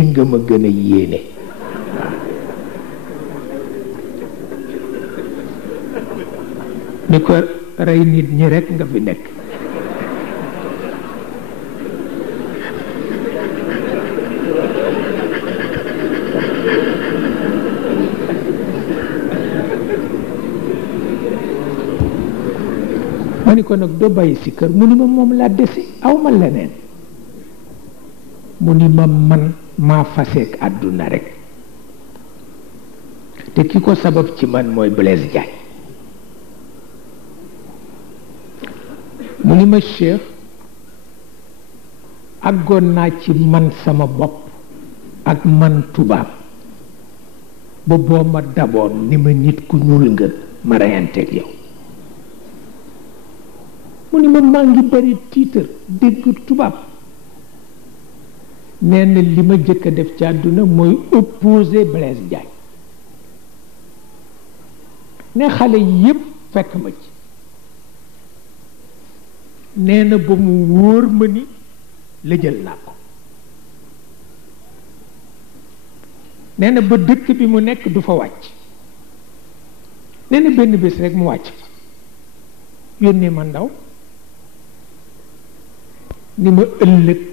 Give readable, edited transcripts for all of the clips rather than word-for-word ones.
li nga ma gën a yéene ni ko rey nit ñi rekk nga fi nekk ma ni ko nag doo bàyyi si kër mu ni ma moom laa desi aw ma leneen mu ni ma man maa faseek àdduna rekk te ki ko sabab ci man mooy Blaise Diagne mu ni ma Cheikh àggoon naa ci man sama bopp ak man tubaab ba boo ma daboon ni ma nit ku ñuul nga ma reyanteeg yow mu ni ma maa ngi bari tiitar dégg tubaab nee na li ma jëkk a def ci àdduna mooy opposé Blaise Diagne ne xale yépp fekk ma ci nee na ba mu wóor ma ni la jël naa ko nee na ba dëkk bi mu nekk du fa wàcc nee na benn bés rek mu wàcc yónnee ma ndaw ni ma ëllëg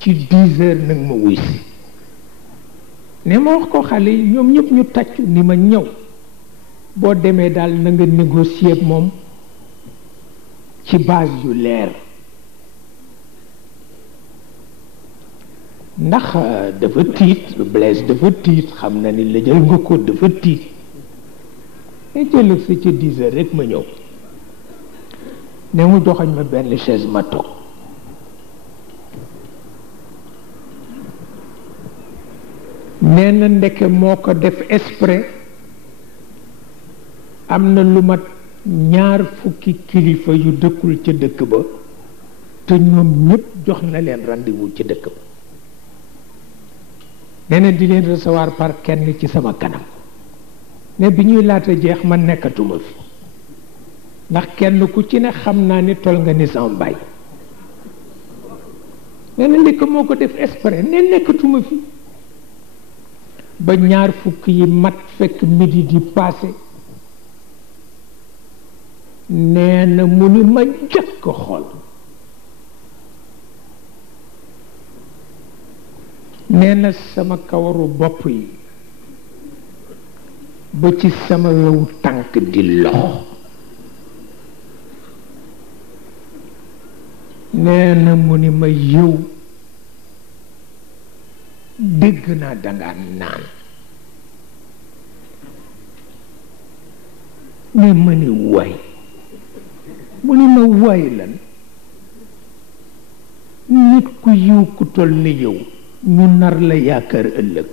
ci 10 heures nag ma wuy si ne ma wax ko xale yi ñoom ñëpp ñu tàccu ni ma ñëw boo demee daal na nga négocier ak moom ci base yu leer ndax dafa tiit Blaise dafa tiit xam na ni la jël nga ko dafa tiit ne jëlëg sa ci 10 heures rek ma ñëw ne mu joxañ ma benn chaise ma toog nee na ndeke moo ko def exprès am na lu mat 20 kilifa yu dëkkul ca dëkk ba te ñoom ñépp jox na leen rendez-vous ca dëkk ba nee na di leen recevoir par kenn ci sama kanam ne bi ñuy laata jeex man nekkatuma fi ndax kenn ku ci ne xam naa ni tol nga ni sama baay nee na ndeke moo ko def exprès ne nekkatuma fi ba 20 yi mat fekk midi di passé nee na mu ni ma jëkk ko xool nee na sama kawaru bopp yi ba ci sama wewu tànk di lox nee na mu ni ma yow dégg naa dangaa naan ne ma ni waay mu ni ma waay lan nit ku yiw ku toll ni yow ñu nar la yaakaar ëllëg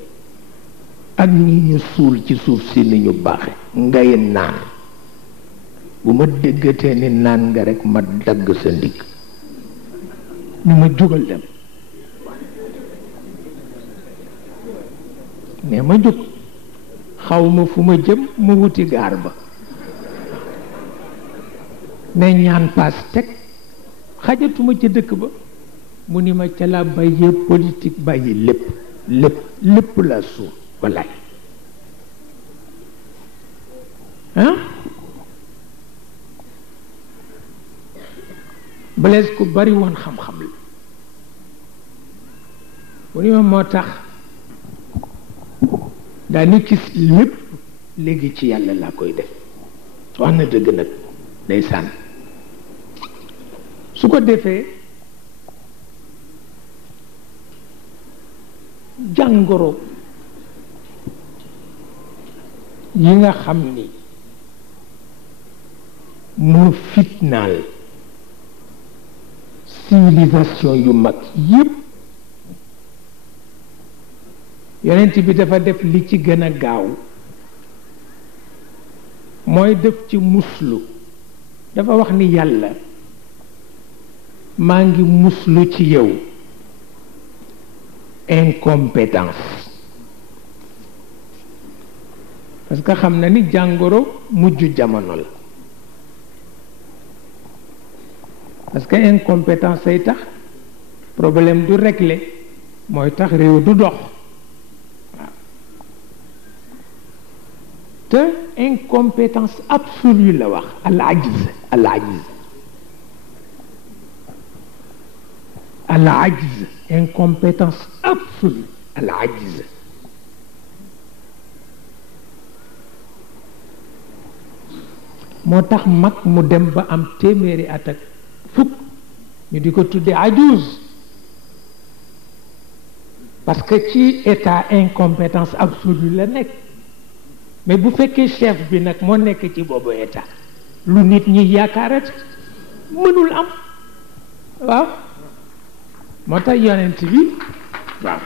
ak ñi ñu suul ci suuf si ni ñu baaxe ngay naan bu ma déggatee ni naan nga rekk ma dagg sa ndigg ni ma jógal dem ne ma jóg xawma fu ma jëm ma wuti gaar ba ne ñaan paas teg xajatuma ca dëkk ba mu ni ma ca la bàyyee politique bàyyi lépp la suul wallaay Blaise ku bari woon xam-xam la mu ni ma moo tax daa ni gis lépp léegi ci yàlla laa koy def wax na dëgg nag day sànn su ko defee jàngoro yi nga xam ni moo fitnaal civilisation yu mag yépp yonent bi dafa def li ci gën a gaaw mooy def ci muslu dafa wax ni yàlla maa ngi muslu ci yow incompétence parce que xam na ni jàngoro mujj jamono la parce que incompétence ay tax problème du réglé mooy tax réew du dox waaw te incompétence absolue la wax al ajiz al ajiz al ajiz incompétence absolue al ajiz moo tax mag mu dem ba am téeméeri at ak fukk ñu di ko tudde ajuz parce que ci état incompétence absolue la nekk mais bu fekkee chef bi nag moo nekk ci boobu état lu nit ñi yaakaarati mënul am waaw moo tax yonent bi waaw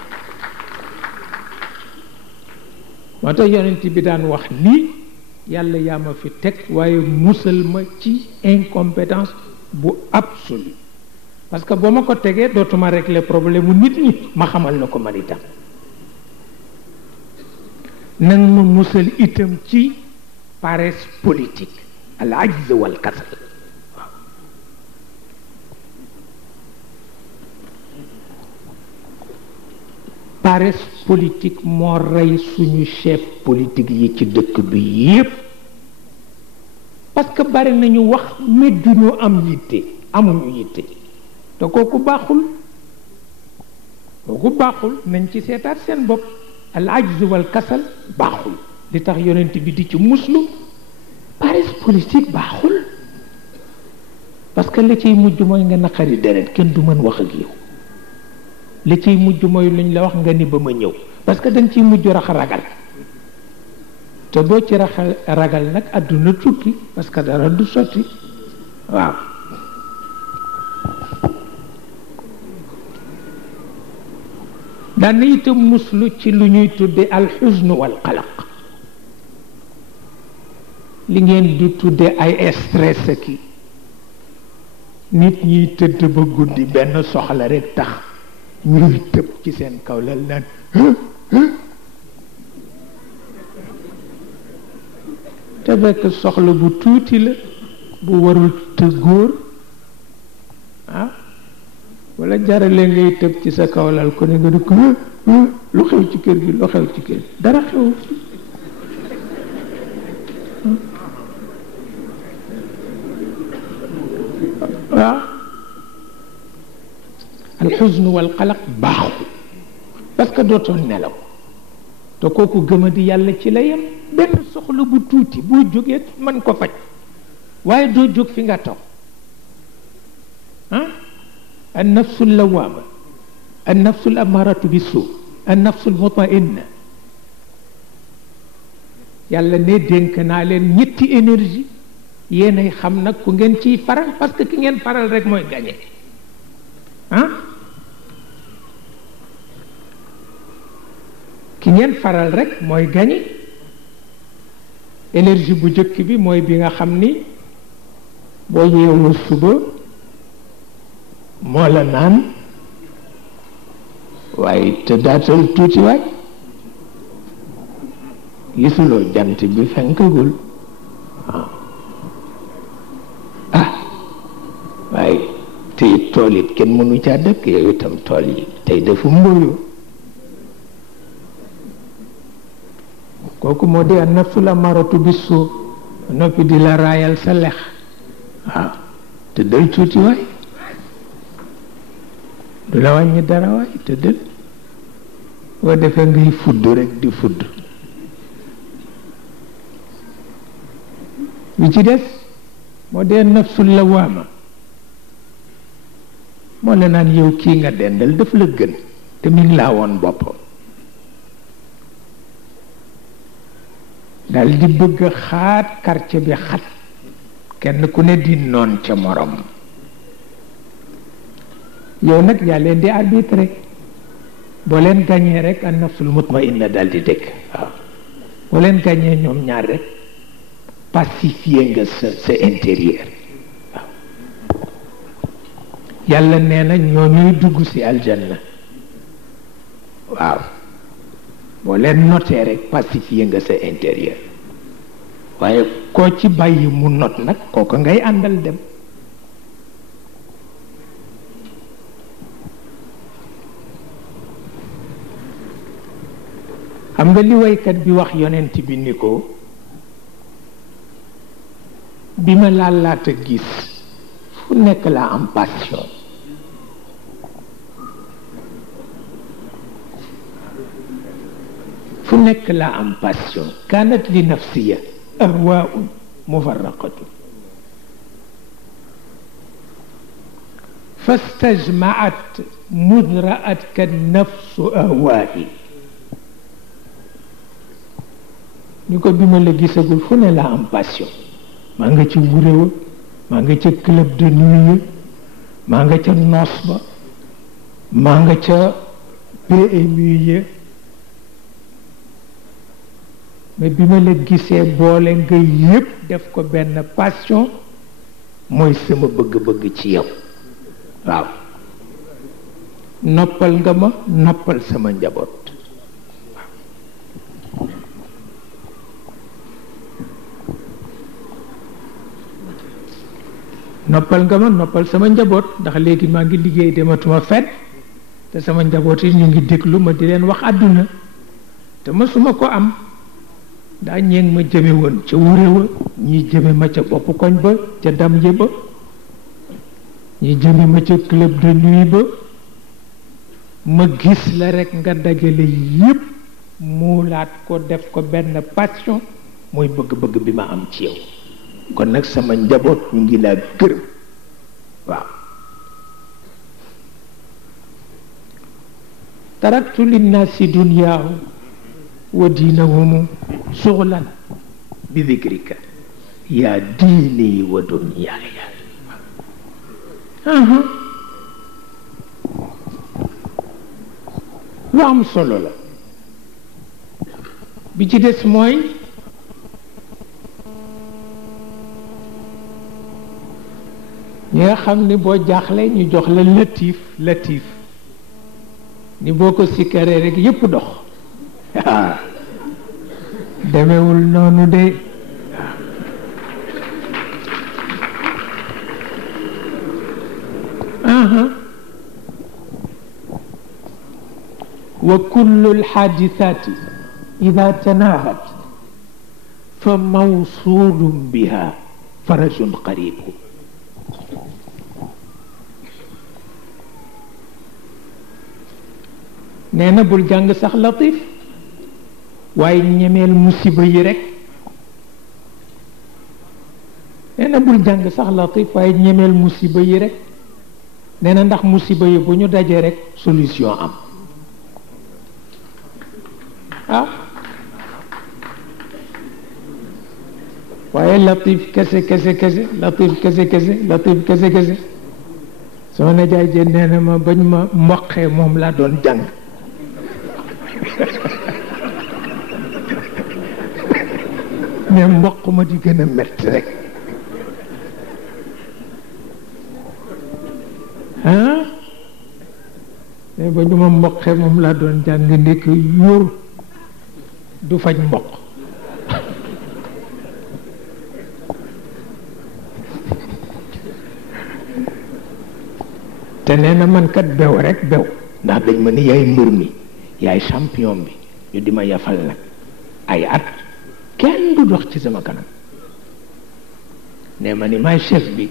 moo tax yonent bi daan wax lii yàlla yaa ma fi teg waaye musal ma ci incompétence bu absolue parce que boo ma ko tegee dootuma régler problème mu nit ñi ma xamal na ko man itam nang ma musal itam ci paresse politique al ajz wal kasal waaw paresse politique moo rey suñu chef politique yi ci dëkk bi yépp parce que bari nañu wax mais duñu am yitte amuñu yitte te kooku baaxul nañ ci seetaat seen bopp al ajz wal kasal baaxul li tax yonent bi di ci muslu paresse politique baaxul parce que li ciy mujj mooy nga naqari deret kenn du mën wax ak yow li ciy mujj mooy luñ la wax nga ni ba ma ñëw parce que dañ ciy mujj ragal te boo ci ragal nag àdduna tukki parce que dara du sotti waaw daan itam muslu ci lu ñuy tudde alxusn wal qalaq li ngeen di tudde ay stress ki nit ñiy tëdd ba guddi benn soxla rek tax ñuy tëb ci seen kaw lal naan te fekk soxla bu tuuti la bu warul te góor ah wala jarale ngay tëb ci sa kaw lal ko ne nga di ko lu xew ci kër gi lu xew ci kër gi dara xew waaw alxusn wal qalaq baaxul parce que dootoon nelaw te kooku gëma di yàlla ci la yem benn soxla bu tuuti boo jógee mën ko faj waaye doo jóg fi nga toog ah an nafsu lawaama an nafsu l amaratu bi suu an nafsu l mutmainna yàlla ne dénk naa leen ñetti énergie yéenay xam nag ku ngeen ciy faral parce que ki ngeen faral rek mooy gañe ah ki ngeen faral rek mooy gañe énergie bu jëkk bi mooy bi nga xam ni boo yeewoo suba moo la naan waaye te daatal tuuti waay gisuloo jant bi fenkagul waaye te it tool it kenn mënu caa dëkk yow itam tool yi tey dafa mboyu kooku moo di an nafsul amaratu bisu noppi di la raayal sa lex waaw te dal tuuti waay du la wàññi dara waay te dal boo defee ngay fudd rek di fudd bi ci des moo dee nafsul lawaama moo la naan yow kii nga dendal daf la gën te mi ngi laa woon boppam dal di bëgg xaat quartier bi xat kenn ku ne di noon ca morom yow nag yaa leen di arbitré boo leen gañee rek an nafsul mutmainna dal di dëkk waaw boo leen gañee ñoom ñaar rek pacifier nga sa intérieur waaw yàlla nee na ñoo ñuy dugg ci aljanna waaw boo leen notee rek pacifier nga sa intérieur waaye koo ci bàyyi mu not nag kooku ngay àndal dem xam nga li waykat bi wax yonent bi ni ko bi ma laata gis fu nekk laa am passion fu nekk laa am passion kanat li nafsiya ahwaun mufarraqatu fastajmaat mudraat ka nafsu ahwaa'i ni ko bi ma la gisagul fu ne laa am passion maa nga ca wuréwa maa nga ca club de nuit maa nga ca noos ba maa nga ca PMU ya mais bi ma la gisee boole nga yépp def ko benn passion mooy sama bëgg-bëgg ci yow waaw noppal nga ma noppal sama njaboot noppal nga ma noppal sama njaboot ndax léegi maa ngi liggéey dematuma fenn te sama njaboot yi ñu ngi déglu ma di leen wax àdduna te mësuma ko am daa ñeeng ma jëme woon ca wuréwa ñii jëme ma ca bopp koñ ba ca dam ye ba ñii jëme ma ca club de nuit ba ma gis la rekk nga dajale yépp muulaat ko def ko benn passion mooy bëgg-bëgg bi ma am ci yow kon nag sama njaboot ñu ngi laa gërëm waaw taraktu linnaasi dunyaahu wa diinahum suxlan bi dikrika yaa diini wa dunyaaya lu am solo la bi ci des mooy ñi nga xam ni boo jaaxle ñu jox la latif ni boo ko sikkaree rek yépp dox demewul noonu de wa kullu alxaadithaati ida tanahat fa mawsuulun biha farajun qaribu nee na bul jàng sax latif waaye ñemeel musiba yi rek nee na bul jàng sax latif waaye ñemeel musiba yi rek nee na ndax musiba yi bu ñu dajee rek solution am waaye latif kese latif kese soo na jaay jën nee na ma bañ ma mboqee moom laa doon jàng mais mboq ma di gën a metti rek mais ba ñu ma mboqee moom laa doon jàng ndekk yóor du faj mboq te nee na man kat bew rek bew ndax dañ ma ni yaay mbër mi yaay champion bi ñu di ma yafal nag ay at kenn du dox ci sama kanam ne ma ni maay chef bi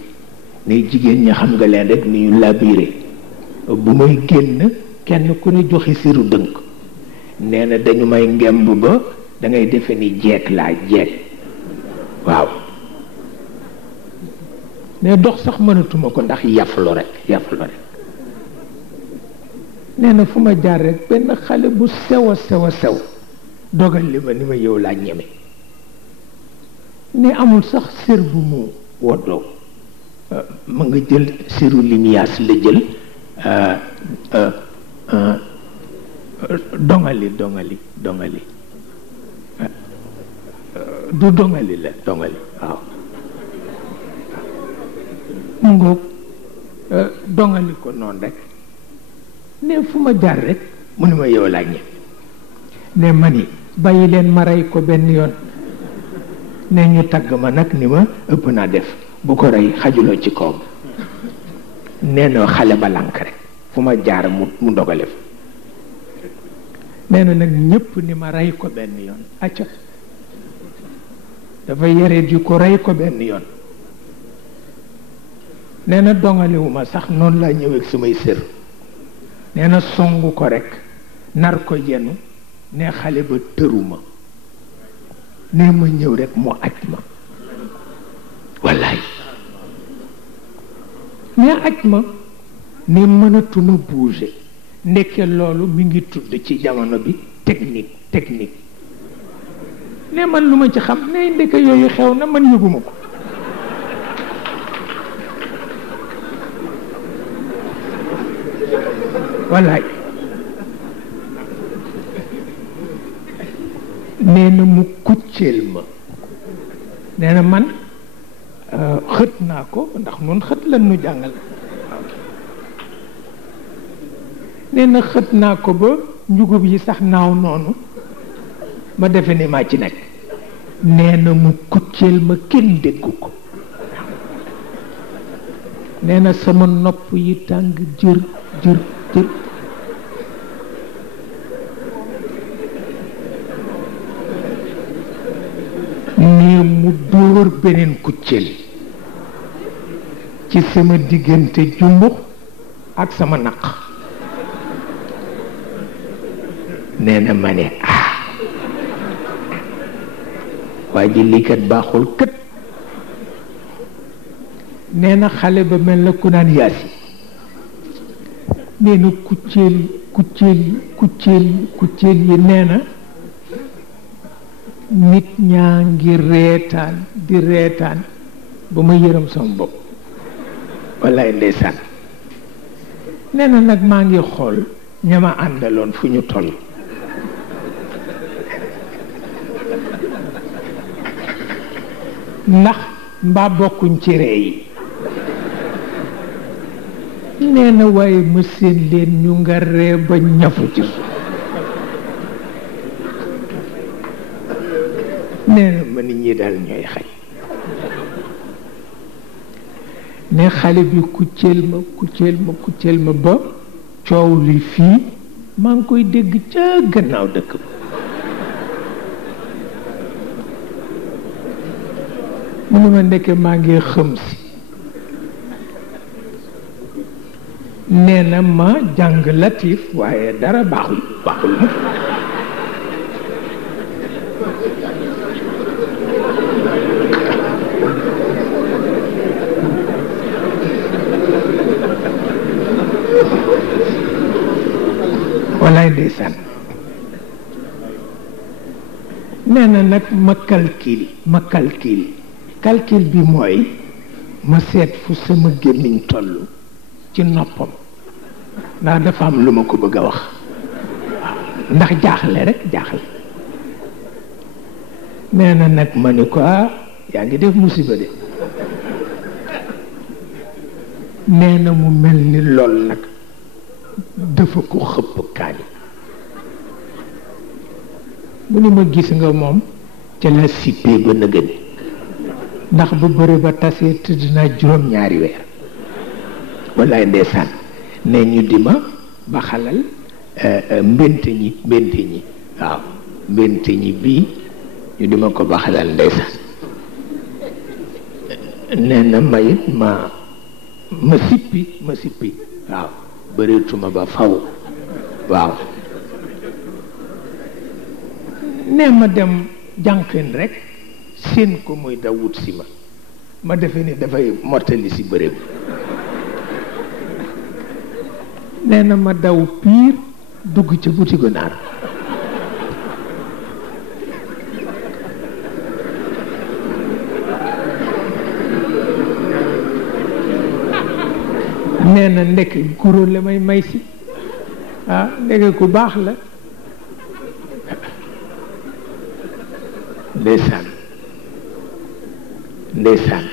ne jigéen ñi xam nga leen rek ni ñu labiré bu may génn kenn ku ne joxe siru dënk nee na dañu may ngemb ba da ngay defe ni jeeg laa jeeg waaw ne dox sax mënatuma ko ndax yaflu rek nee na fu ma jaar rek benn xale bu sew a sew dogal li ma ni ma yow laa ñeme ne amul sax sér bu mu woddoo ma nga jël séru limiyaas la jël dongali du dongali la dongali waaw mu ngoog dongali ko noonu rek ne fu ma jaar rek mu ni ma yow laa ñeme ne ma ni bàyyi leen ma rey ko benn yoon ne ñu tagg ma nag ni ma ëpp naa def bu ko rey xajuloo ci kawam nee na xale ba lànk rek fu ma jaar mu dogale fa nee na nag ñépp ni ma rey ko benn yoon acca dafa yare ji ko rey ko benn yoon nee na dongaliwuma sax noonu laa ñëwee ak samay sër nee na songu ko rekk nar ko yenu ne xale ba tëruma ne ma ñëw rekk mu aj ma wallaay ne aj ma ne mënatuma bouger ndekke loolu mi ngi tudd ci jamono bi technique ne man lu ma ci xam ne ndeke yooyu xew na man yëguma ko wallaay nee na mu kucceel ma nee na man xët naa ko ndax noonu xët lan nu jàngal nee na xët naa ko ba njugub yi sax naaw noonu ma defe ni maa ci nekk nee na mu kucceel ma kenn déggu ko nee na sama nopp yi tàng jër nee mu dóor beneen kucceel ci sama diggante jumbux ak sama naq nee na ma ne waa ji lii kat baaxul kët nee na xale ba mel na ku naan yaasi nee na kucceel yi nee na nit ñaa ngi reetaan di reetaan ba ma yërëm sama bopp wallaay ndeysaan nee na nag maa ngi xool ñama àndaloon fu ñu toll ndax mbaa bokkuñ ci ree yi nee na waaye ma seen leen ñu nga ree ba ñafu ci suuf nee na ma nit ñi daal ñooy xay ne xale bi kucceel ma ba coow li fii maa ngi koy dégg ca gannaaw dëkk ba mu ne ma ndekke maa ngi xëm si nee na ma jàng latif waaye dara baaxul ma walaay ndeysaan nee na nag ma calcul bi mooy ma seet fu sama gémmiñ toll ci noppam ndax dafa am lu ma ko bëgg a wax ndax jaaxle nee na nag ma ni ko yaa ngi def musiba de nee na mu mel ni lool nag dafa ko xëpp kaani mu ni ma gis nga moom ca la sippee ba nëgëni ndax bu bëre ba tasee tëdd naa juróom-ñaari weer wallaay ndeysaan ne ñu di ma ba xalal mbénte ñi waaw mbénte ñi bii ñu di ma ko ba xalal ndeysaan nee na mayit ma sippi waaw bëreetuma ba faw waaw nee ma dem jànqin rek seen ko muy daw wut si ma defe ni dafay mottali si bëre bi nee na ma daw piir dugg ca butigu naar nee na ndekk guro la may si ndekk ku baax la ndeysaan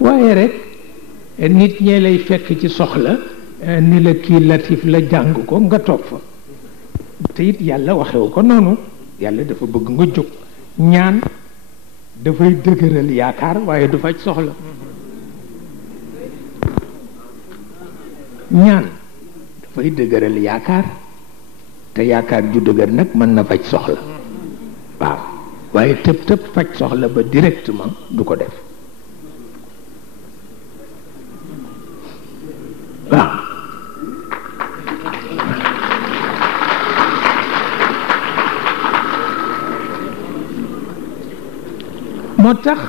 waaye rek nit ñee lay fekk ci soxla ni la kii latif la jàng ko nga toog fa te it yàlla waxewu ko noonu yàlla dafa bëgg nga jóg ñaan dafay dëgëral yaakaar waaye du faj soxla ñaan dafay dëgëral yaakaar te yaakaar ju dëgër nag mën na faj soxla waaw waaye tëb faj soxla ba directement du ko def waaw moo tax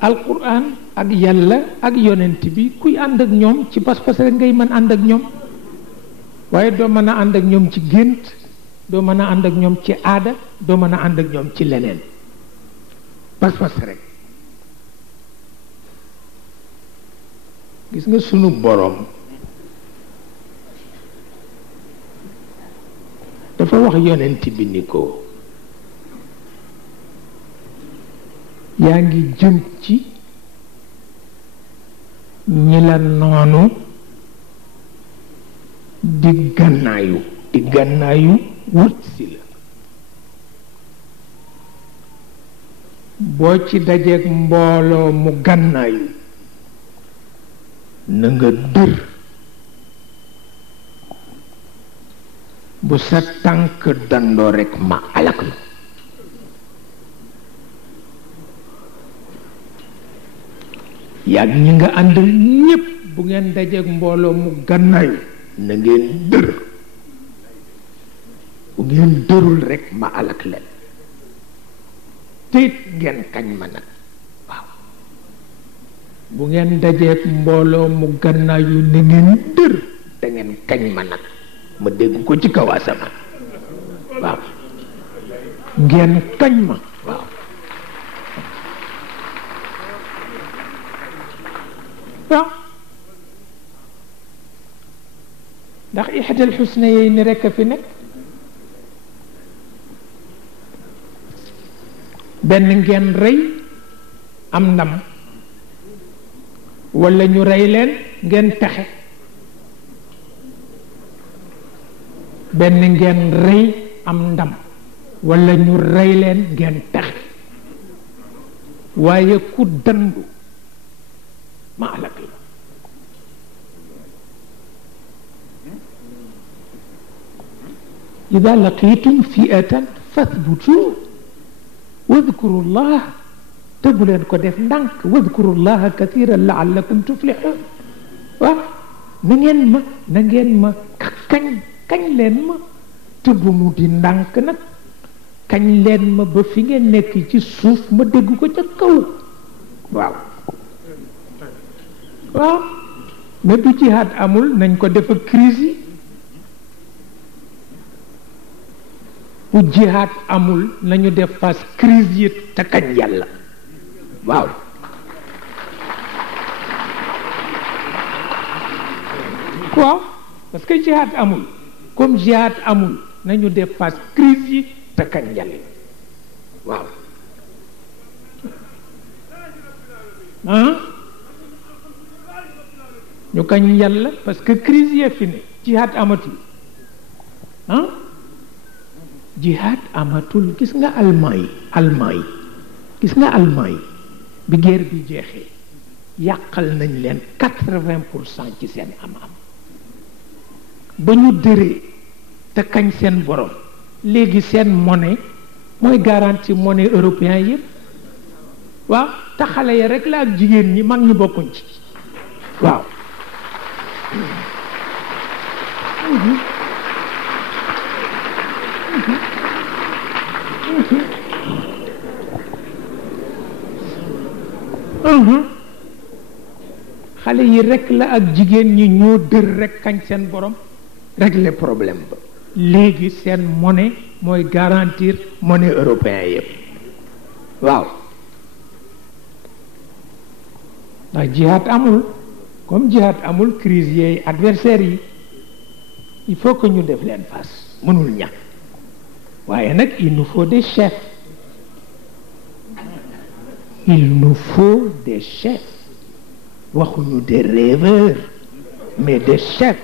alquran ak yàlla ak yonent bi kuy ànd ak ñoom ci pas-pas rek ngay mën ànd ak ñoom waaye doo mën a ànd ak ñoom ci gént doo mën a ànd ak ñoom ci aada doo mën a ànd ak ñoom ci leneen pas-pas rek gis nga sunu boroom dafa wax yonent bi ni ko yaa ngi jëm ci ñi la noonu di gànnaayu wut si la boo ci dajeek mbooloo mu gànnaayu na nga dër bu sa tànk dandoo rekk ma alak la yàgg ñi nga àndal ñépp bu ngeen dajeek mbooloo mu gànnaayu na ngeen dër bu ngeen dërul rekk ma alak leen teyit ngeen kañ ma nag waaw bu ngeen dajeek mbooloo mu gànnaayu na ngeen dër da ngeen kañ ma nag ma dégg ko ci kaw asamaan waaw ngeen kañ ma waaw waaw ndax ixdal xusna yey ni rekk a fi nekk benn ngeen rey am ndam walla ñu rey leen ngeen texe benn ngeen rey am ndam walla ñu rey leen ngeen texe waaye ku dandu ma alak la ida laqitum fi'atan fathbutu wadkuru llah te bu leen ko def ndànk wadkuru llaha kathiran laallakum tuflihun waaw na ngeen ma kañ leen ma te bu mu di ndànk nag kañ leen ma ba fi ngeen nekk ci suuf ma dégg ko ca kaw waaw waaw mais bu jihaad amul nañ ko def ak crise yi bu jihaad amul nañu def face crise yi te kañ yàlla waaw waaw parce que jihaad amul comme jihaad amul nañu def face crise yi te kañ yàlla waaw ñu kañ yàlla parce que crise yee fi ne jihaad amatul jihaad amatul gis nga allemand yi gis nga allemand yi bi guerre bi jeexee yàqal nañ leen 80% ci seen am-am ba ñu dëree te kañ seen borom léegi seen monnaie mooy garantie monnaie européen yëpp waaw te xale ya rek la ak jigéen ñi mag ñi bokkuñ ci waaw xale yi rek la ak jigéen ñi ñoo dër rek kañ seen borom régler problème ba léegi seen monnaie mooy garantir monnaie européen yëpp waaw ndax jihaad amul comme jihaad amul crise yeey adversaires yi il faut que ñu def leen face mënul ñàkk waaye nag il nous faut des chefs il nous faut des chefs waxuñu des rêveurs mais des chefs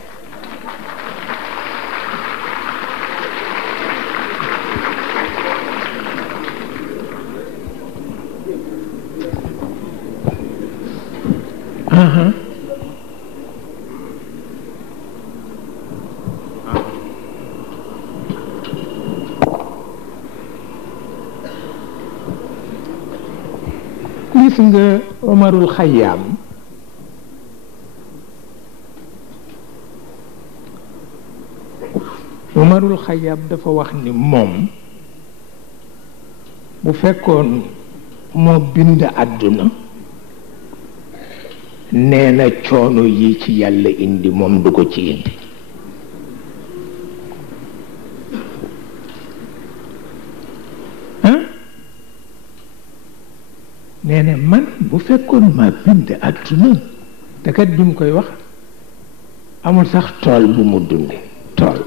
gis nga Omarul Xayaam Omarul Xayaam dafa wax ni moom bu fekkoon moo bind àdduna nee na coono yi ci yàlla indi moom du ko ci indi nee na man bu fekkoon ma bind àdduna te kat bi mu koy wax amul sax tool bu mu dunde tool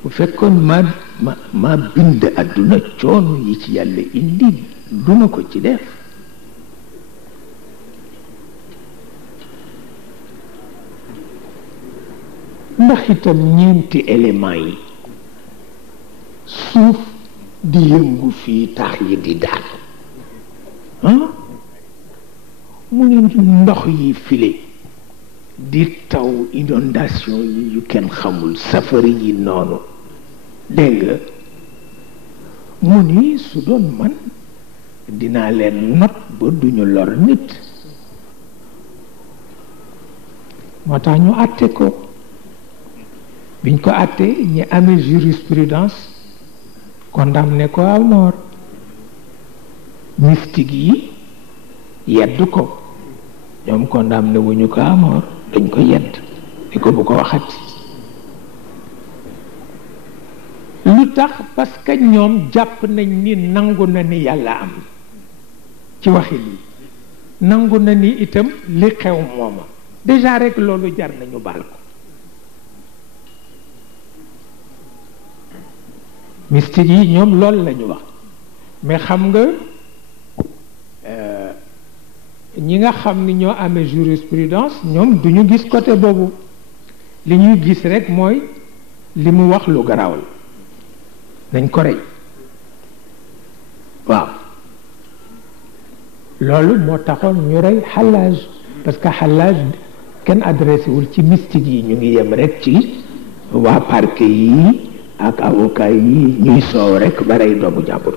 bu fekkoon ma bind àdduna coono yi ci yàlla indi duma ko ci def ndax itam ñeenti éléments yi suuf di yëngu fii tax yi di daal mu ne ndox yi file di taw inondation yi yu kenn xamul safari yi noonu dégg nga mu ni su doon man dinaa leen not ba duñu lor nit moo tax ñu àtte ko biñ ko àttee ñi amee jurisprudence condamné ko à mort mystique yi yedd ko ñoom condamné wuñu ko à mort dañ ko yedd ni ko bu ko waxati lu tax parce que ñoom jàpp nañ ni nangu na ni yàlla am ci waxin yi nangu na ni itam li xew mooma déjà rek loolu jar nañu baal ko mystique yi ñoom loolu la ñu wax mais xam nga ñi nga xam ni ñoo amee jurisprudence ñoom duñu gis côté boobu li ñuy gis rek mooy li mu wax lu garaaw la nañ ko rey waaw loolu moo taxoon ñu rey Xallaaj parce que Xallaaj kenn adressé wul ci mystique yi ñu ngi yem rek ci waa parquet yi ak avocat yi ñuy soow rek ba rey doomu jàmbur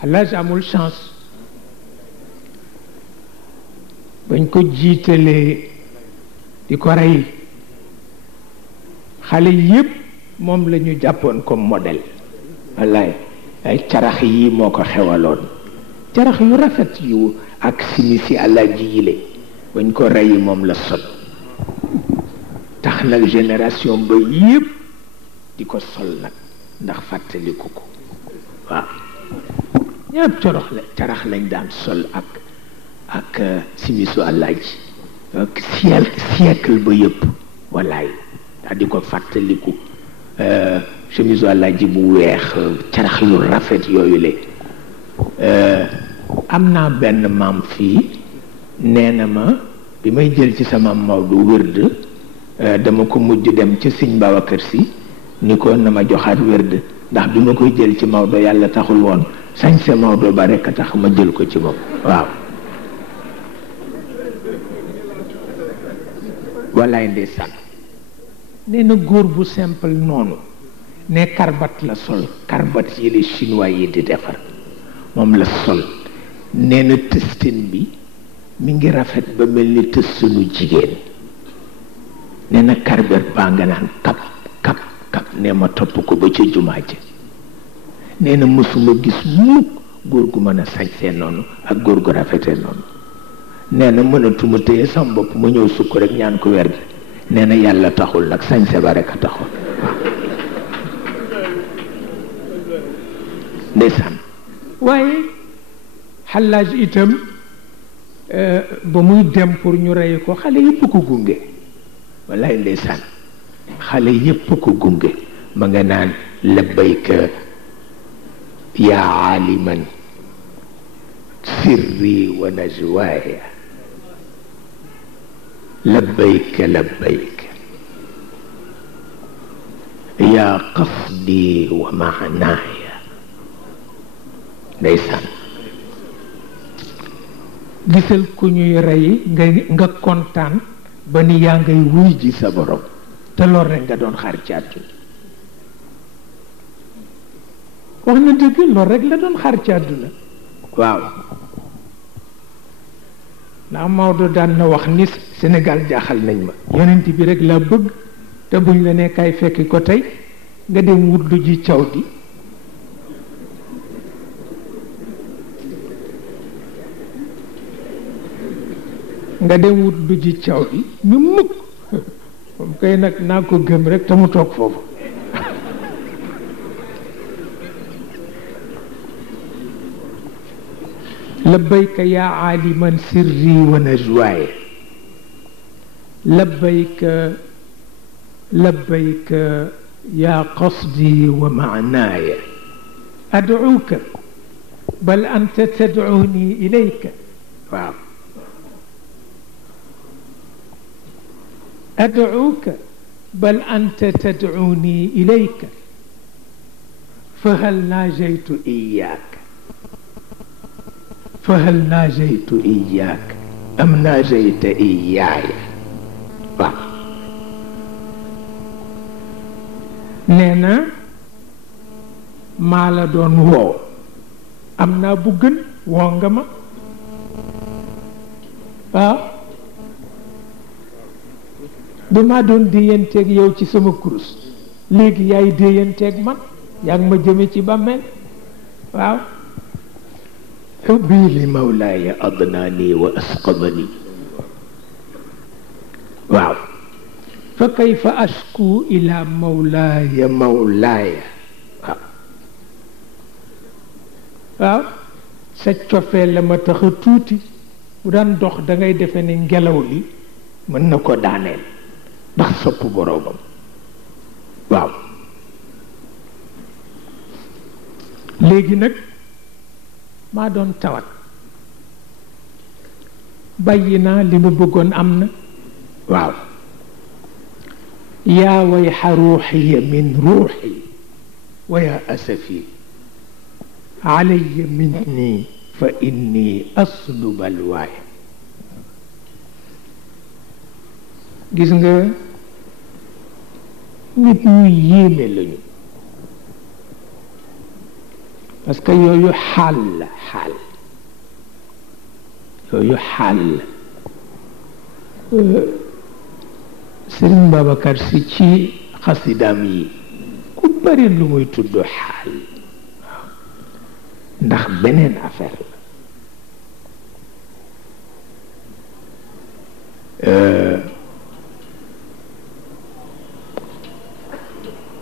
Xallaaj amul chance bañ ko jiitalee di ko rey xale yépp moom la ñu jàppoon comme modèle wallaay ay carax yi moo ko xewaloon carax yu rafet yu ak simisi àllaaji yile bañ ko rey moom la sol tax nag génération ba yépp di ko sol nag ndax fàttaliku ko waaw ñépp carax lañ daan sol ak simisu àllaaji ak siècle ba yépp wallaay daal di ko fàttaliku chemise àllaaji bu weex carax yu rafet yooyu le am naa benn maam fii nee na ma bi may jël ci sama Maodo wërd dama ko mujj dem ci Sëñ Babacar Si ni ko na ma joxaat wërd ndax bi ma koy jël ci Maodo yàlla taxul woon sañse Maodo ba rekk a tax ma jël ko ci moom waaw wallaay ndeysaan nee na góor bu simple noonu ne karbat la sol karbat yi les chinois yi di defar moom la sol nee na tëstin bi mi ngi rafet ba mel ni tëstinu jigéen nee na karbat baa nga naan kap kap kap nee ma topp ko ba ca jumaa ji nee na mësuma gis mukk góor gu mën a sañsee noonu ak góor gu rafetee noonu nee na mënatuma téye sama bopp ma ñëw sukk rek ñaan ko weer gi nee na yàlla taxul nag sañse ba rek a taxul ndeysaan waaye Xallaaj itam ba muy dem pour ñu rey ko xale yépp ko gunge wallaay ndeysaan xale yépp ko gunge ma nga naan labbayka yaa aaliman sirri wa najwaaya labbayka labbayka yaa qasdi wa maanaaya ndeysaan gisal ku ñuy rey nga kontaan ba ni yaa ngay wuy ji sa borom te lool rek nga doon xaar ci àdduna wax na dëgg lool rek la doon xaar ci àdduna waaw ndax Maodo daan na wax ni Sénégal jaaxal nañ ma yonent bi rek laa bëgg te buñ la ne kaay fekki ko tey nga dem wut lu ji caw di nga dem wut lu ji caw di ñu mukk moom kay nag naa ko gëm rek te mu toog foofu labbayka yaa aaliman sirri wa najwaaya labbayka yaa qasdi wa maanaaya ad'uuka bal anta tad'uuni ilayka waaw ad'uuka bal anta tad'uuni ilayka fahal naajaytu iyyaaka fahal naajaytu iyyaaka am naajayta iyyaaya waaw nee na maa la doon woo am naa bu gën woo nga ma waaw bi maa doon déyanteeg yow ci sama kurus léegi yaay déyanteeg man yaa ngi ma jëme ci bàmmeel waaw xubbi li mawlaaya adnaani wa asqadani waaw fa kayfa ashku ila mawlaaya mawlaaya waaw waaw sa cofee la ma tax a tuuti bu daan dox da ngay defe ne ngelaw li mën na ko daaneel ndax sopp boroomam waaw léegi nag maa doon tawat bàyyi naa li ma bëggoon am na waaw yaa wayxa ruuxiya min ruuxi wa yaa asafi alayya minni fa inni aslu balwaaya gis nga nit ñu yéeme lañu parce que yooyu xaal la xaal yooyu xaal la Sëriñ Babacar Si ci xasidaam yi ku bari lu muy tudd xaal waaw ndax beneen affaire la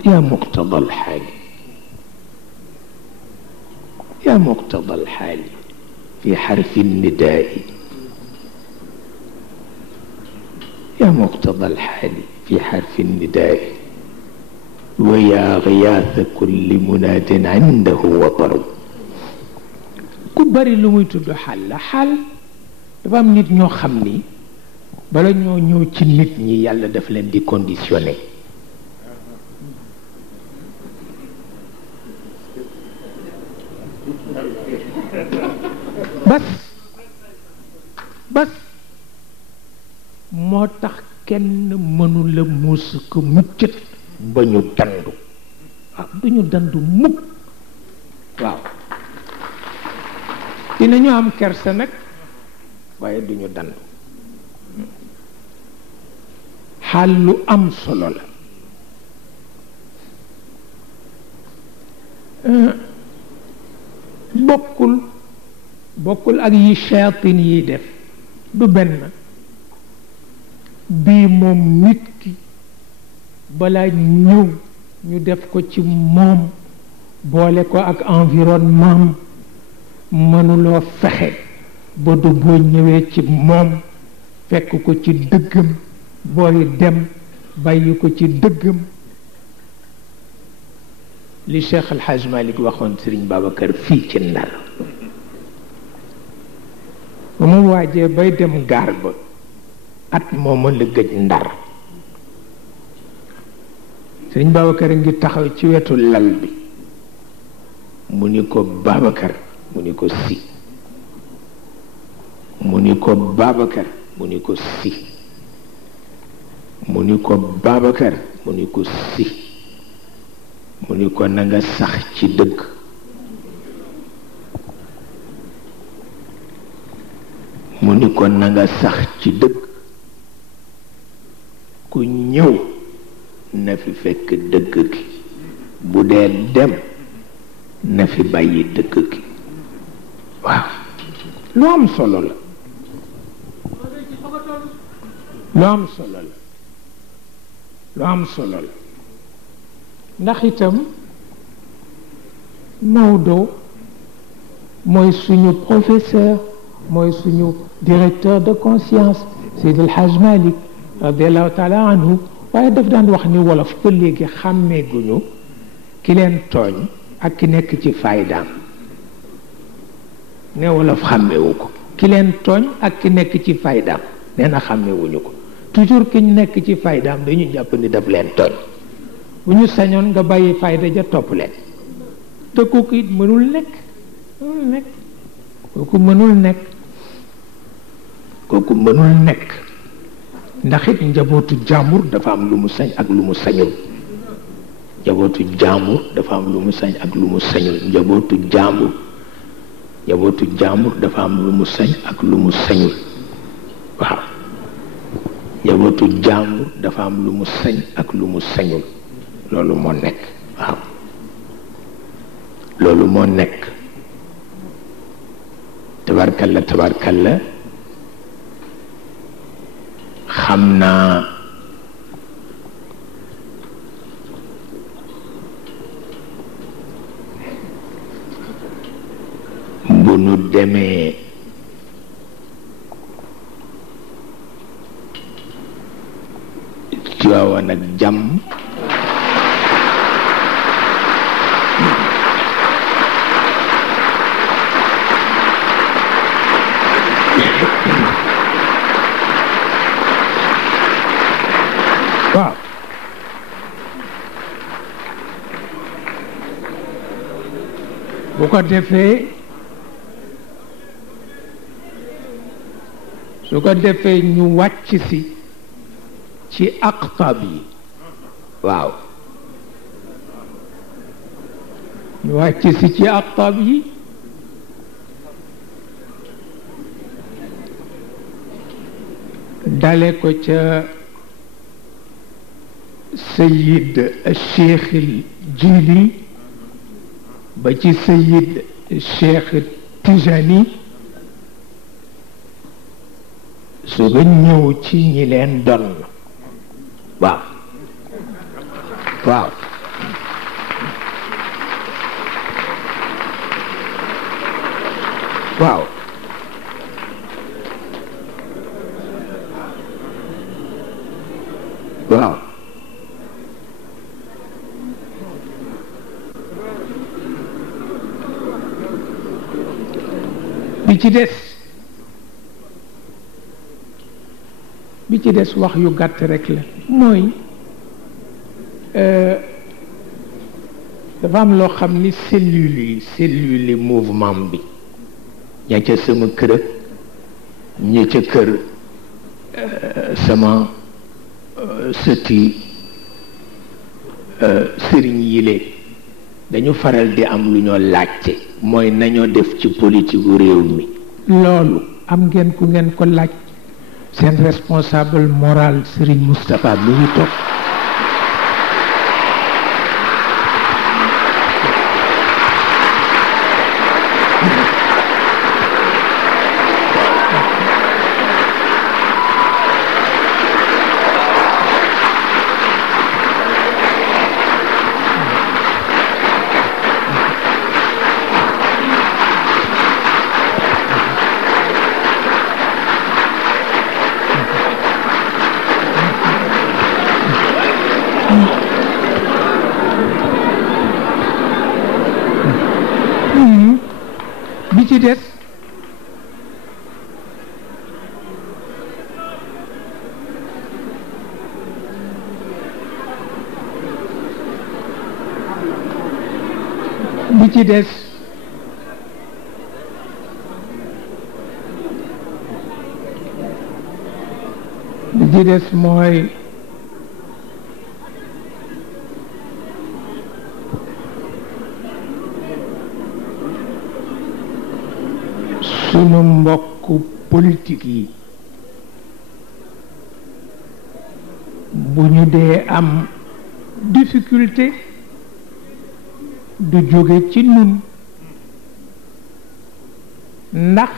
yaa muqtada alxaali yaa muqtada alxaali fi xarfi nidaai yaa muqtada alxaali fi xarfi nidaai wa yaa giyaasa kulli munaadin indahu wataru ku bari lu muy tudd xaal la xaal dafa am nit ñoo xam ni bala ñoo ñëw ci nit ñi yàlla daf leen di conditionné bas moo tax kenn mënula muus ko muccat ba ñu dandu waaw du ñu dandu mukk waaw dinañu am kersa nag waaye du ñu dandu xaal lu am solo la bokkul ak yi shayatin yi def du benn bii moom nit ki balaa ñëw ñu def ko ci moom boole ko ak environnement mënuloo fexe ba du boo ñëwee ci moom fekk ko ci dëggam booy dem bàyyi ko ci dëggam li Cheikh El Hadj Malick waxoon Serigne Babacar fii ci Ndar ba mu waajee bay dem gaar ba at mooma la gëj Ndar Serigne Babacar a ngi taxaw ci wetu lal bi mu ni ko Babacar mu ni ko si mu ko Babacar mu ni ko si mu ni ko Babacar mu ni ko si mu ni ko na nga sax ci dëgg mu ni ko na nga sax ci dëgg ku ñëw na fi fekk dëgg gi bu dee dem na fi bàyyi dëgg gi waaw lu am solo la lu am solo la lu am solo la ndax itam Maodo mooy suñu professeur mooy suñu directeur de conscience Seydi El Hadj Malick radiallahu taala anhu waaye daf daan wax ni wolof ba léegi xàmmeeguñu ki leen tooñ ak ki nekk ci faydaam ne wolof xàmmeewu ko ki leen tooñ ak ki nekk ci faydaam nee na xàmmeewuñu ko toujours ki nekk ci faydaam dañu jàpp ni daf leen tooñ bu ñu sañoon nga bàyyi fayda ja topp leen te kooku it mënul nekk kooku mënul nekk ndax it njabootu jàmbur dafa am lu mu sañ ak lu mu sañul njabootu jàmbur dafa am lu mu sañ ak lu mu sañul njabootu jàmbur dafa am lu mu sañ ak lu mu sañul waaw njabootu jàmbur dafa am lu mu sañ ak lu mu sañul loolu moo nekk waaw loolu moo nekk tabarkalla xam naa bu nu demee Tiwaawan ak jàmm waaw bu ko defee su ko defee ñu wàcc si ci aqtab yi waaw ñu wàcc si ci aqtab yi dale ko ca Sayid Cheikh Jili ba ci Sayid Cheikh Tijani su nga ñëw ci ñi leen doon waaw waaw waaw waaw bi ci des wax yu gàtt rek la mooy dafa am loo xam ni cellule mouvement bi ña ca sama kër ak ña ca kër sama sëti sëriñ yile dañu faral di am lu ñoo laajte mooy nañoo def ci politique u réew mi loolu am ngeen ku ngeen ko laaj seen responsable moral Serigne Moustapha mi ngi toog bi ci des di des mooy sunu mbokk politique yi bu ñu dee am difficulté du jóge ci nun ndax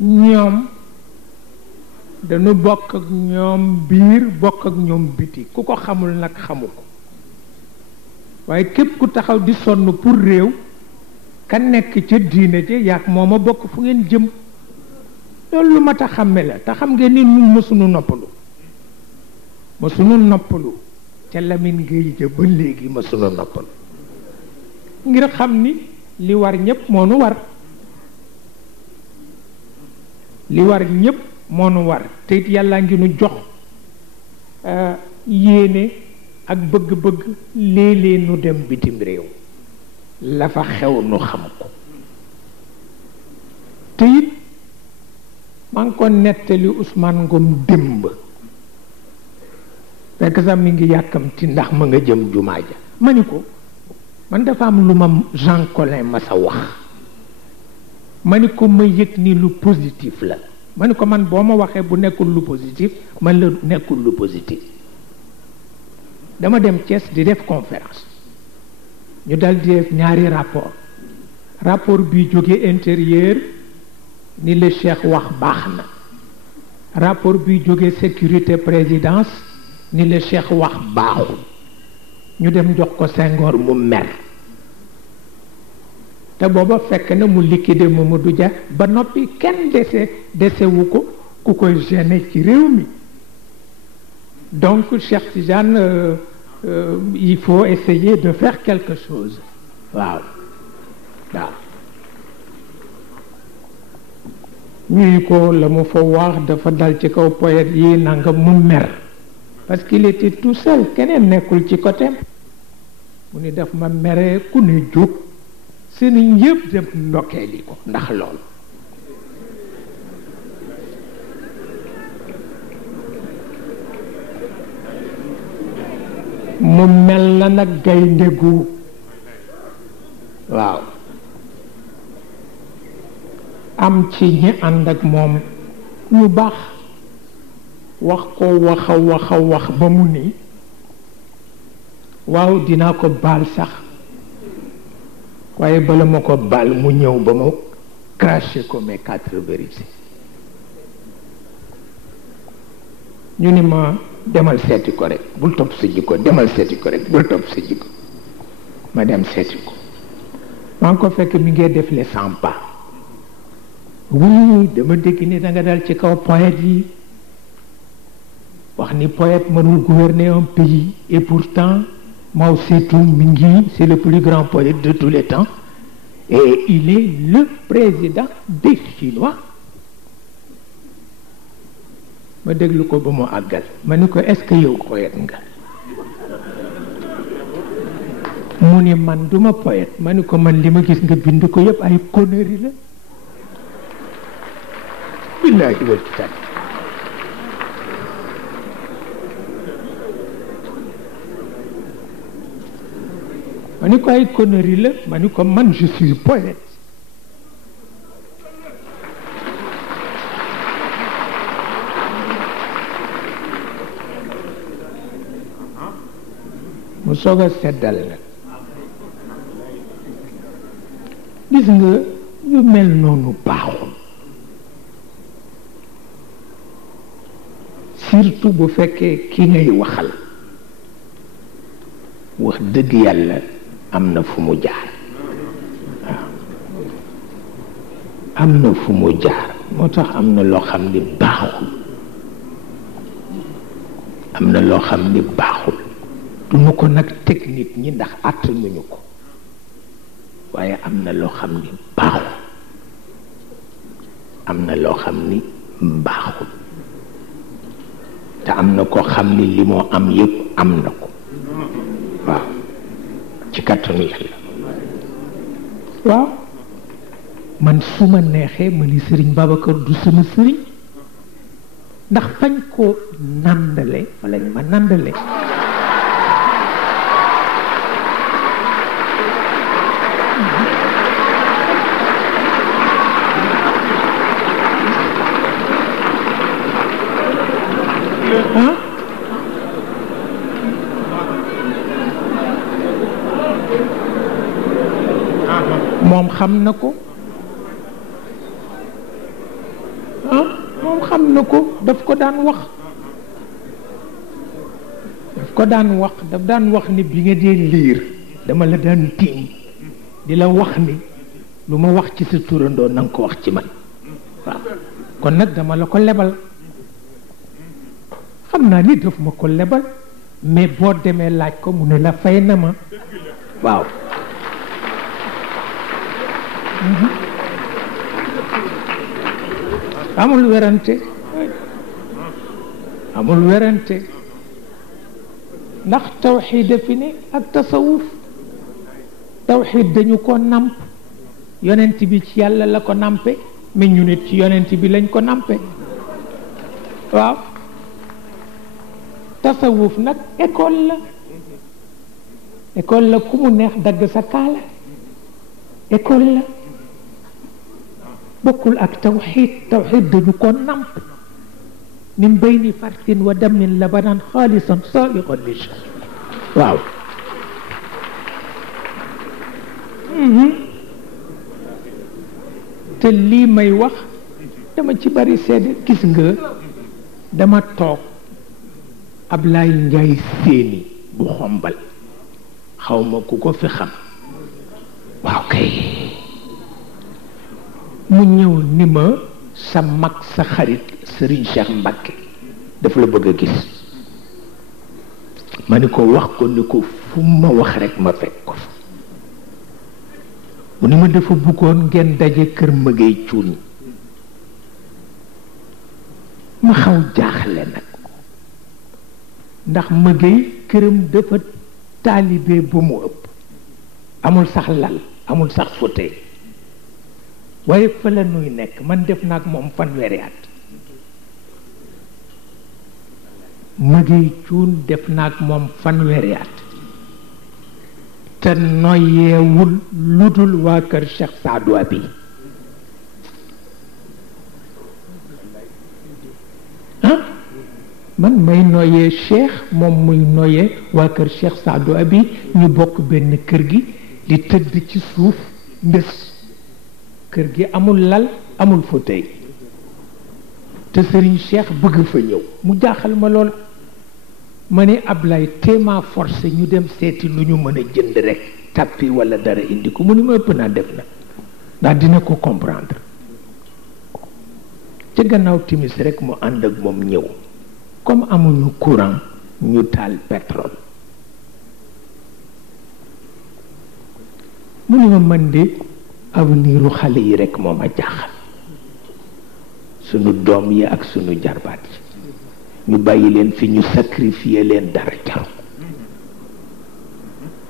ñoom dañu bokk ak ñoom biir bokk ak ñoom biti ku ko xamul nag xamu ko waaye képp ku taxaw di sonn pour réew ka nekk ca diine ja yaak mooma bokk fu ngeen jëm loolu lu mat a xàmme la te xam ngeen ni nun mësunu noppalu ca Lamine Gueye ja ba léegi mësunu noppalu ngir xam ni li war ñépp moo nu war li war ñépp moo nu war te it yàlla ngi nu jox yéene ak bëgg-bëgg léeg-léeg nu dem bitim réew la fa xew nu xam ko te it maa ngi ko nettali Ousmane Ngom démb fekk sax mi ngi yàkkamti ndax ma nga jëm jumaa ja ma ni ko man dafa am lu ma Jean Collin ma sa wax ma ni ko ma yëg ni lu positif la ma ni ko man boo ma waxee bu nekkul lu positif man la nekkul lu positif dama dem Thiès di def conférence ñu dal di def ñaari rapport bi jóge intérieur ni le cheikh wax baax na rapport bi jóge sécurité présidence ni le cheikh wax baaxul ñu dem jox ko Senghor mu mer te booba fekk na mu liquider Mamadou Dia ba noppi kenn desewu ko ku koy gêner ci réew mi donc Cheikh Tidiane il faut essayer de faire quelque chose waaw ñuy ko la mu fa wax dafa dal ci kaw poète yi nanga mu mer parce qu'il était tout seul keneen nekkul ci côté mu ni daf ma mere ku ne jóg seen yëpp dem ndokkeeli ko ndax lool mu mel na nag gaynde gu waaw am ci ñi ànd ak moom ñu baax wax ko wax ba mu ni waaw dinaa ko baal sax waaye bala ma ko baal mu ñëw ba ma craché ko mes 4 vérités ñu ni ma demal seeti ko rek bul topp sa jikko demal seeti ko rek bul topp sa jikko ma dem seeti ko maa ngi ko fekk mi ngi def les 100 pas oui dama dégg ni da nga dal ci kaw poète yi wax ni poète mënul gouverner un pays et pourtant Mao Tse-tung Mingi c'est le plus grand poète de tous les temps et il est le président des Chinois ma déglu ko ba mu àggal ma ni ko est-ce que yow poète nga mu ni man duma poète ma ni ko man li ma gis nga bind ko yëpp ay conneries la billahi wal kitab ma ni ko ay conneries la ma ni ko man je suis poète mu soog a seddal la gis nga yu mel noonu baaxul surtout bu fekkee ki ngay waxal wax dëgg yàlla am na fu mu jaar waaw am na fu mu jaar moo tax am na loo xam ni baaxul am na loo xam ni baaxul du ñu ko nag teg nit ñi ndax àttanuñu ko waaye am na loo xam ni baaxul am na loo xam ni baaxul te am na ko xam ni li moo am yëpp am na ko waaw ci kàttanu yàlla waaw man su ma neexee ma ni sëriñ Babacar du sama sëriñ ndax fañ ko nandale fa lañ ma nandale moom xam na ko moom xam na ko daf ko daan wax daf daan wax ni bi nga dee liir dama la daan tiim di la wax ni lu ma wax ci sa turandoo na nga ko wax ci man waaw kon nag dama la ko lebal xam naa ni daf ma ko lebal mais boo demee laaj ko mu ne la fay na ma waaw amul werante ndax tawxiid fi ne ak tasawuf tawxiid dañu ko namp yonent bi ci yàlla la ko nampe mais ñu nit ci yonent bi lañ ko nampe waaw tasawuf nag école la ku mu neex dagg sa kaala école la bokkul ak tawxiid dañu ko namp min bayni fartin wa damin labanan xaalisan saa'igan lisharib waaw te lii may wax dama ci bari seede gis nga dama toog Ablaye Njaay Séeni bu xombal xawma ku ko fi xam waaw kay mu ñëw ni ma sa mag sa xarit Serigne Cheikh Mbacke daf la bëgg a gis ma ni ko wax ko ni ko fu ma wax rek ma fekk ko fa mu ni ma dafa bëggoon ngeen daje kër Mëgey Cuun ma xaw jaaxle nag ndax Mëgey këram dafa taalibe ba mu ëpp amul sax lal amul sax fauteuil waaye fa la nuy nekk man def naag moom fanweeri at Mëgey Cuun def naag moom fanweeri at te noyeewul ludul waa kër Cheikh Saadu Abi man may noyee Cheikh moom muy noyee waa kër Cheikh Saadu Abi ñu bokk benn kër gi di tëdd ci suuf ndës kër gi amul lal amul fauteuil te Serigne Cheikh bëgg fa ñëw mu jaaxal ma lool ma ne Ablaye téema forcé ñu dem seeti lu ñu mën a jënd rek tappi wala dara indi ko mu ni ma ëpp naa def na ndax dina ko comprendre ca gannaaw timis rek mu ànd ak moom ñëw comme amuñu courant ñu taal pétrole mu ni ma man de aveniru xale yi rek moo ma jaaxal sunu doom yi ak sunu jarbaat yi ñu bàyyi leen fi ñu sacrifier leen dara jaru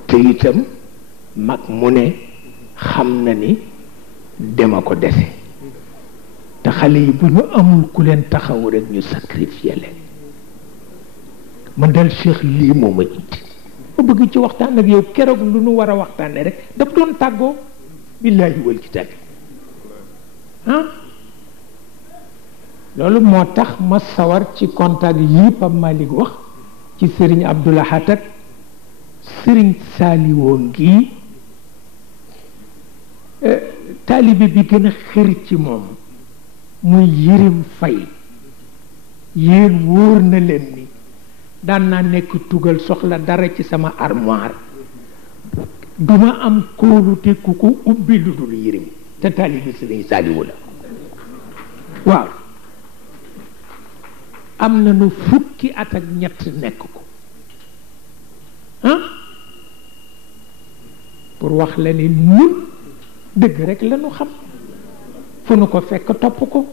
te itam mag mu ne xam na ni dema ko dese te xale yi bu ñu amul ku leen taxaw rek ñu sacrifier leen man dal Cheikh lii moo ma indi ma bëgg ci waxtaan ak yow keroog lu nu war a waxtaane rek daf doon tàggoo billaahi wal kitaabi loolu moo tax ma sawar ci contact yii Pape Malick wax ci Serigne Abdou Lahad ak Serigne Saliou ngi taalibe bi gën a xër ci moom muy Yirim Fay yéen wóor na leen ni daan naa nekk tugal soxla dara ci sama armoire duma am kóolute ku ko ubbi lu dul Yirim te taalibe Serigne Saliou la waaw am na nu fukki at ak ñett nekk ko pour wax la ni ñun dëgg rek la ñu xam fu nu ko fekk topp ko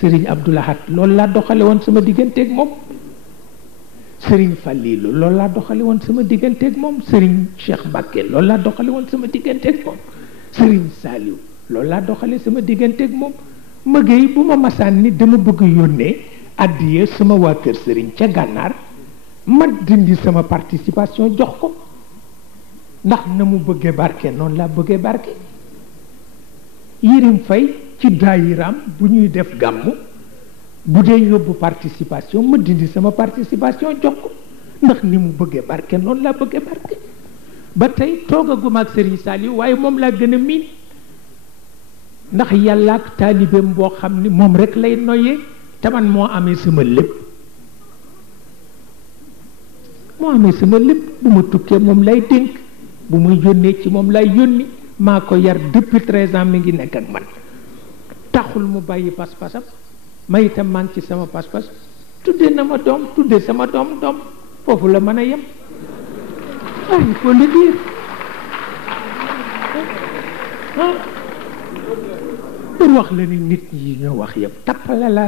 Serigne Abdou Lahad loolu laa doxale woon sama digganteeg moom Serigne Fallilou loolu laa doxale woon sama digganteeg moom Serigne Cheikh Mbacké loolu laa doxale woon sama digganteeg moom Serigne Saliou loolu laa doxale sama digganteeg moom mëgéey bu ma masaan ni dama bëgg yónnee addiya sama waa kër sëriñ ca gànnaar ma dindi sama participation jox ko ndax na mu bëggee barke noonu laa bëggee barke. Yérim Fay ci daayiraam bu ñuy def gàmmu bu dee yóbbu participation ma dindi sama participation jox ko ndax ni mu bëggee barke noonu laa bëggee barke. ba tey toogaguma ak Serigne Saliou waaye moom laa gën a miin ndax yàlla ak taalibeem boo xam ni moom rek lay noyyee te man moo amee sama lépp bu ma tukkee moom lay dénk bu muy yónnee ci moom lay yónni maa ko yar depuis 13 ans mi ngi nekk ak man taxul mu bàyyi pas-pasam ma itam maa ngi ci sama pas-pas tuddee na ma doom tuddee sama doom foofu la mën a yem. Ah, il faut le dire. Pour wax la ni nit yi ñoo wax yëpp tappale la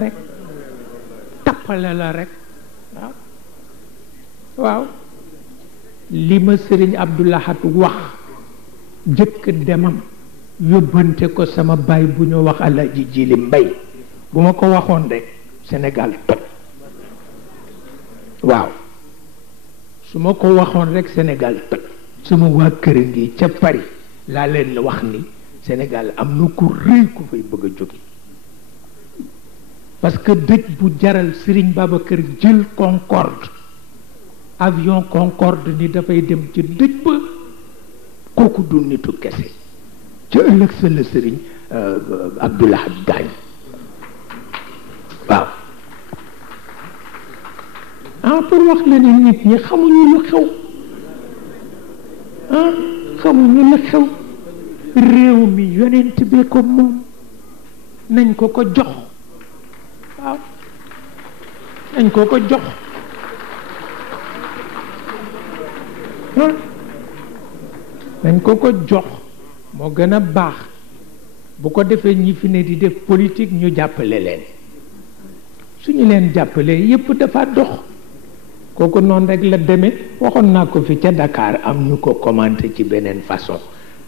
rek waaw li ma sëriñ Abdou Lahad wax jëkk demam yóbbante ko sama baay bu ñu wax Alaaji Jili Mbay bu ma ko waxoon rek Sénégal toj waaw su ma ko waxoon rek Sénégal toj sama waa kër ngi ca Paris laa leen wax ni Sénégal am na ku rëy ku fay bëgg a jóge parce que dëj bu jaral Serigne Babacar jël Concorde avion Concorde ni dafay dem ci dëj ba kooku du nitu kese ca ëllëg sa la Serigne Abdou Lahad gaañ waaw pour wax la ni nit ñi xamuñu lu xew xamuñu lu xew réew mi yonent bee ko moom nañ ko jox waaw nañ ko jox nañ ko jox moo gën a baax bu ko defee ñi fi ne di def politique ñu jàppale leen suñu leen jàppalee yépp dafa dox kooku noonu rek la demee waxoon naa ko fi ca Dakar am ñu ko commenté ci beneen façon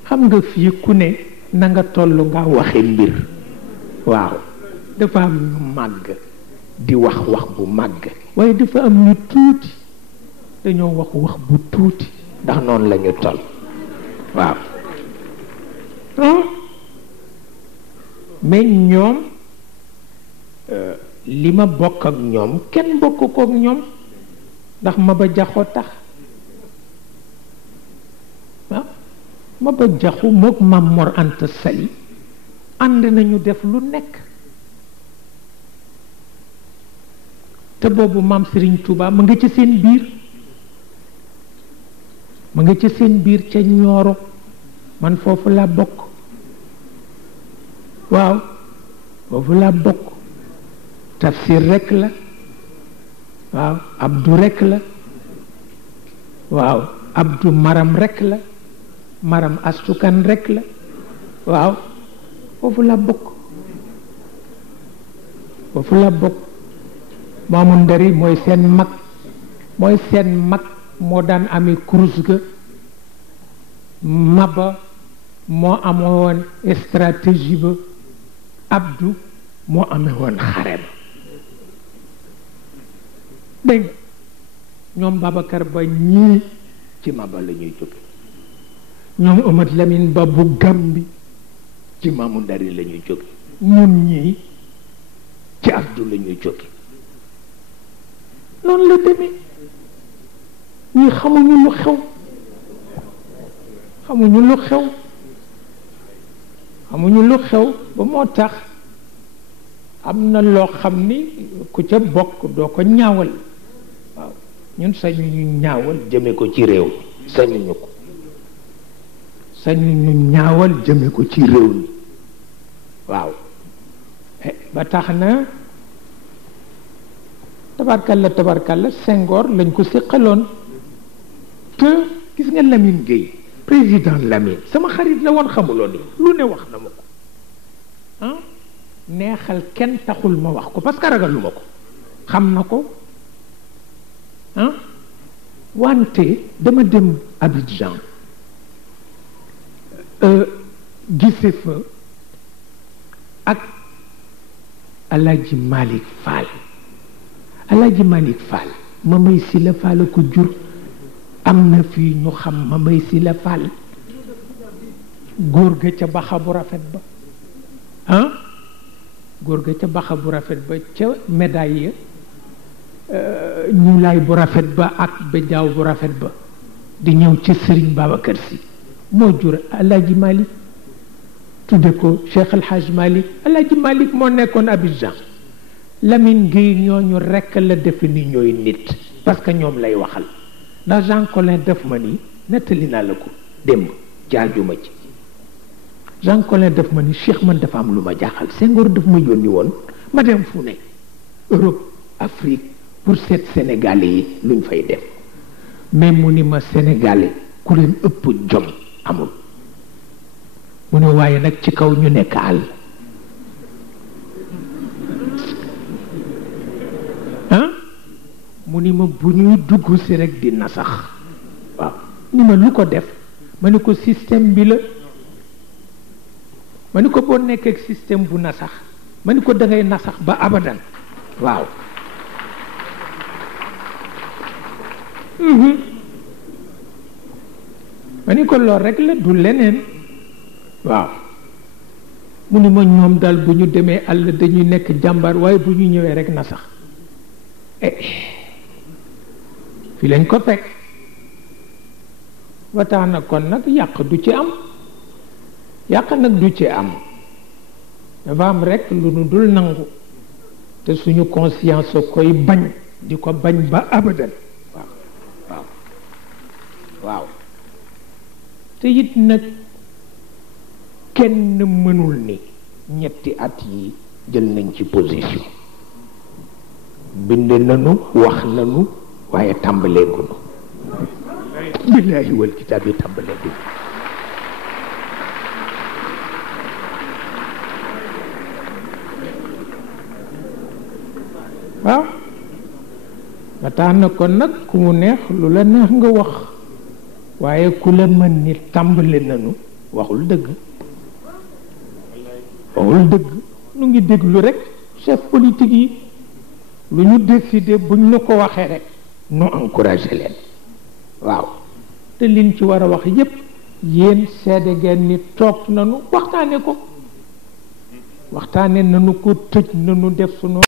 xam nga fii ku ne na nga toll nga waxe mbir waaw dafa am ñu màgg di wax bu màgg waaye dafa am ñu tuuti dañoo wax bu tuuti ndax noonu la ñu toll waaw mais ñoom li ma bokk ak ñoom kenn bokk ko ak ñoom ndax Maba Jaxu tax waaw Maba Jaxu mook Mam Mor Anta Sali ànd nañu def lu nekk te boobu Maam Serigne Touba ma nga ci seen biir ca Ñooro man foofu laa bokk waaw foofu laa bokk tafsir rekk la waaw Abdou rekk la waaw Abdou Maram rekk la Maram Astukan rekk la waaw foofu la bokk Maamu Ndari mooy seen mag moo daan amee kurus ga Maba moo amoon stratégie ba Abdou moo amee woon xare ba dégg nga ñoom Babacar Ba ñii ci Maba la ñuy jóge ñoom Amat Lamine Ba bu Gambi ci Maamu Ndari la ñuy jóge ñun ñii ci Abdou la ñuy jóge noonu la demee ñi xamuñu lu xew ba moo tax am na loo xam ni ku ca bokk doo ko ñaawal waaw ñun sañuñu ñaawal jëme ko ci réew sañuñu ñaawal jëme ko ci réew mi waaw ba tax na tabarkalla Senghor lañ ko séqaloon te gis nga Lamine Gueye président Lamine sama xarit la woon xamuloo ni lu ne wax na ma ko neexal kenn taxul ma wax ko parce que ragaluma ko xam na ko wante dama dem Abidjan gise fa ak Alaaji Malick Fall. Alaaji Malick Fall Mamay Sila Fall ko jur. am na fii ñu xam Mamay Sila Fall góor ga ca baxa bu rafet ba ah góor ga ca baxa bu rafet ba ca médaille ñu laay bu rafet ba ak bejaaw bu rafet ba di ñëw ci Serigne Babacar Sy moo jur Alaaji Malick tudde ko Cheikh El Hadj Malick. Alaaji Malick moo nekkoon Abidjan. Lamine Gueye ñooñu rekk la defe ni ñooy nit parce que ñoom lay waxal ndax Jean Collin def ma ni nettali naa la ko démb jaajuma ci Jean Collin def ma ni Cheikh man dafa am lu ma jaaxal Senghor daf ma yónni woon ma dem fu ne Europe Afrique pour seet Sénégalais yi luñ fay def mais mu ni ma Sénégalais ku leen ëpp jom amul mu ne waaye nag ci kaw ñu nekk àll ah mu ni ma bu ñuy dugg si rek di nasax waaw ni ma lu ko def ma ni ko système bi la ma ni ko boo nekk ak système bu nasax ma ni ko dangay nasax ba abadan waaw ma ni ko lool rek la du leneen waaw mu ni ma ñoom daal bu ñu demee àll dañuy nekk jàmbar waaye bu ñu ñëwee rek nasax fi lañ ko fekk ba tax na kon nag yàq du ci am yàq nag du ci am dafa am rekk lu nu dul nangu te suñu conscience koy bañ di ko bañ ba abadan waaw waaw waaw te it nag kenn mënul ni ñetti at yi jël nañ ci position bind nañu wax nañu waaye tàmbaleegunu billaahi wal kitaab yi tàmbaleegunu waaw ba tax na kon nag ku mu neex lu la neex nga wax waaye ku la mën ni tàmbale nañu waxul dëgg waxul dëgg nu ngi déglu rek chef politique yi lu ñu décidé buñ la ko waxee rek nu encouragé leen waaw te liñ ci war a wax yépp yéen seede ngeen ni toog nanu waxtaane ko waxtaane nanu ko tëj nanu def sunu